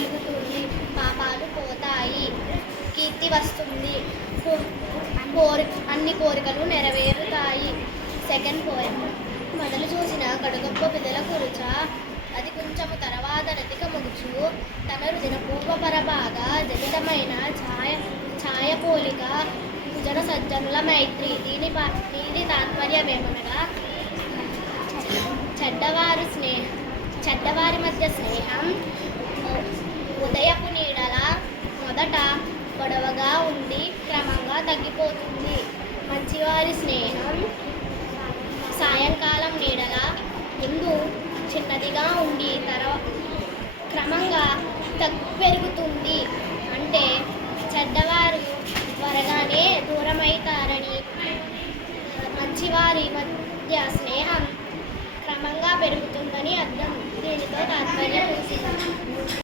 కలుగుతుంది, పాపాలు పోతాయి, కీర్తి వస్తుంది, అన్ని కోరికలు నెరవేరుతాయి. Second poem. మొదలు చూసిన కడుగొప్ప బిదల కురుచ, అది కొంచెము తర్వాత నతిక ముగుచు, తన రుదిన పూర్వపరభాగ జనితమైన ఛాయ పోలిక జన సజ్జనుల మైత్రి. దీని తాత్పర్యమేమనగా, చెడ్డవారి మధ్య స్నేహం ఉదయపు నీడల మొదట గొడవగా ఉండి క్రమంగా తగ్గిపోతుంది. మంచివారి స్నేహం సాయంకాలం నీడల ముందు చిన్నదిగా ఉండి క్రమంగా పెరుగుతుంది. అంటే చెడ్డవారు త్వరగానే దూరమవుతారని, మంచివారి మధ్య స్నేహం